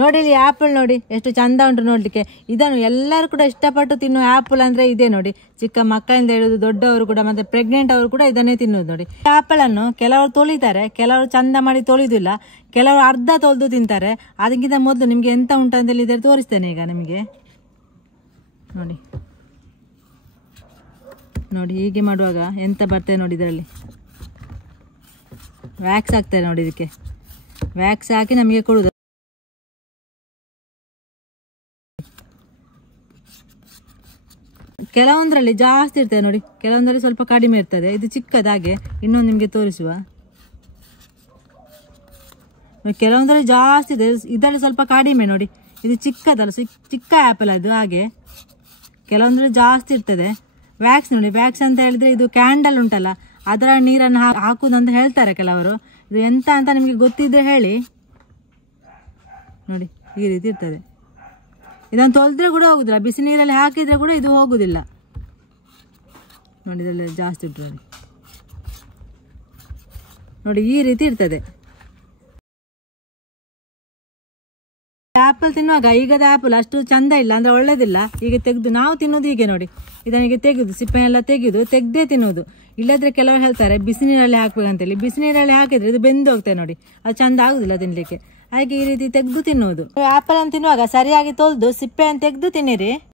ನೋಡಿ ಇಲ್ಲಿ ಆಪಲ್ ನೋಡಿ ಎಷ್ಟು ಚಂದ ಉಂಟು ನೋಡ್ಲಿಕ್ಕೆ. ಇದನ್ನು ಎಲ್ಲರೂ ಕೂಡ ಇಷ್ಟಪಟ್ಟು ತಿನ್ನುವ ಆಪಲ್ ಅಂದ್ರೆ ಇದೇ ನೋಡಿ. ಚಿಕ್ಕ ಮಕ್ಕಳಿಂದ ಹಿಡಿದು ದೊಡ್ಡವರು ಕೂಡ ಮತ್ತೆ ಪ್ರೆಗ್ನೆಂಟ್ ಅವರು ಕೂಡ ಇದನ್ನೇ ತಿನ್ನುವುದು ನೋಡಿ. ಆಪಲ್ ಅನ್ನು ಕೆಲವರು ತೊಳಿತಾರೆ, ಕೆಲವರು ಚಂದ ಮಾಡಿ ತೊಳಿದಿಲ್ಲ, ಕೆಲವರು ಅರ್ಧ ತೊಳೆದು ತಿಂತಾರೆ. ಅದಕ್ಕಿಂತ ಮೊದಲು ನಿಮ್ಗೆ ಎಂತ ಉಂಟು ಅಂತ ಹೇಳಿದ್ರೆ ತೋರಿಸ್ತೇನೆ ಈಗ ನಿಮಗೆ. ನೋಡಿ ನೋಡಿ ಹೀಗೆ ಮಾಡುವಾಗ ಎಂತ ಬರ್ತದೆ ನೋಡಿ. ಇದರಲ್ಲಿ ವ್ಯಾಕ್ಸ್ ಹಾಕ್ತಾರೆ ನೋಡಿ. ಇದಕ್ಕೆ ವ್ಯಾಕ್ಸ್ ಹಾಕಿ ನಮಗೆ ಕೊಡುದು. ಕೆಲವೊಂದರಲ್ಲಿ ಜಾಸ್ತಿ ಇರ್ತದೆ ನೋಡಿ, ಕೆಲವೊಂದರಲ್ಲಿ ಸ್ವಲ್ಪ ಕಡಿಮೆ ಇರ್ತದೆ. ಇದು ಚಿಕ್ಕದಾಗೆ ಇನ್ನೊಂದು ನಿಮಗೆ ತೋರಿಸುವ. ಕೆಲವೊಂದರಲ್ಲಿ ಜಾಸ್ತಿ ಇದೆ, ಇದರಲ್ಲಿ ಸ್ವಲ್ಪ ಕಡಿಮೆ ನೋಡಿ. ಇದು ಚಿಕ್ಕದಲ್ಲ, ಚಿಕ್ಕ ಆ್ಯಪಲ್ ಅದು. ಹಾಗೆ ಕೆಲವೊಂದರಲ್ಲಿ ಜಾಸ್ತಿ ಇರ್ತದೆ. ವ್ಯಾಕ್ಸ್ ನೋಡಿ, ವ್ಯಾಕ್ಸ್ ಅಂತ ಹೇಳಿದ್ರೆ ಇದು ಕ್ಯಾಂಡಲ್ ಉಂಟಲ್ಲ ಅದರ ನೀರನ್ನು ಹಾಕುದು ಅಂತ ಹೇಳ್ತಾರೆ ಕೆಲವರು. ಇದು ಎಂತ ಅಂತ ನಿಮಗೆ ಗೊತ್ತಿದ್ರೆ ಹೇಳಿ. ನೋಡಿ ಈ ರೀತಿ ಇರ್ತದೆ. ಇದನ್ನು ತೊಳೆದ್ರೆ ಕೂಡ ಹೋಗುದಿಲ್ಲ, ಬಿಸಿ ನೀರಲ್ಲಿ ಹಾಕಿದ್ರೆ ಕೂಡ ಇದು ಹೋಗುದಿಲ್ಲ ನೋಡಿ. ಇದರಲ್ಲಿ ಜಾಸ್ತಿ ಉಂಟು ನೋಡಿ. ನೋಡಿ ಈ ರೀತಿ ಇರ್ತದೆ. ಆಪಲ್ ತಿನ್ನುವಾಗ ಈಗದ ಆಪಲ್ ಅಷ್ಟು ಚಂದ ಇಲ್ಲ ಅಂದ್ರೆ ಒಳ್ಳೇದಿಲ್ಲ. ಈಗ ತೆಗೆದು ನಾವು ತಿನ್ನೋದು ಹೀಗೆ ನೋಡಿ. ಇದನಿಗೆ ತೆಗೆದು ಸಿಪ್ಪೆನೆಲ್ಲ ತೆಗೆದೇ ತಿನ್ನೋದು. ಇಲ್ಲದ್ರೆ ಕೆಲವರು ಹೇಳ್ತಾರೆ ಬಿಸಿ ನೀರಲ್ಲಿ ಹಾಕ್ಬೇಕಂತೇಳಿ. ಬಿಸಿ ನೀರಲ್ಲಿ ಹಾಕಿದ್ರೆ ಇದು ಬೆಂದು ಹೋಗ್ತದೆ ನೋಡಿ, ಅದು ಚಂದ ಆಗುದಿಲ್ಲ ತಿನ್ಲಿಕ್ಕೆ. ಹಾಗೆ ಈ ರೀತಿ ತೆಗೆದು ತಿನ್ನುವುದು. ಆಪಲ್ ಅನ್ನು ತಿನ್ನುವಾಗ ಸರಿಯಾಗಿ ತೊಳೆದು ಸಿಪ್ಪೆಯನ್ನು ತೆಗೆದು ತಿನ್ನಿರಿ.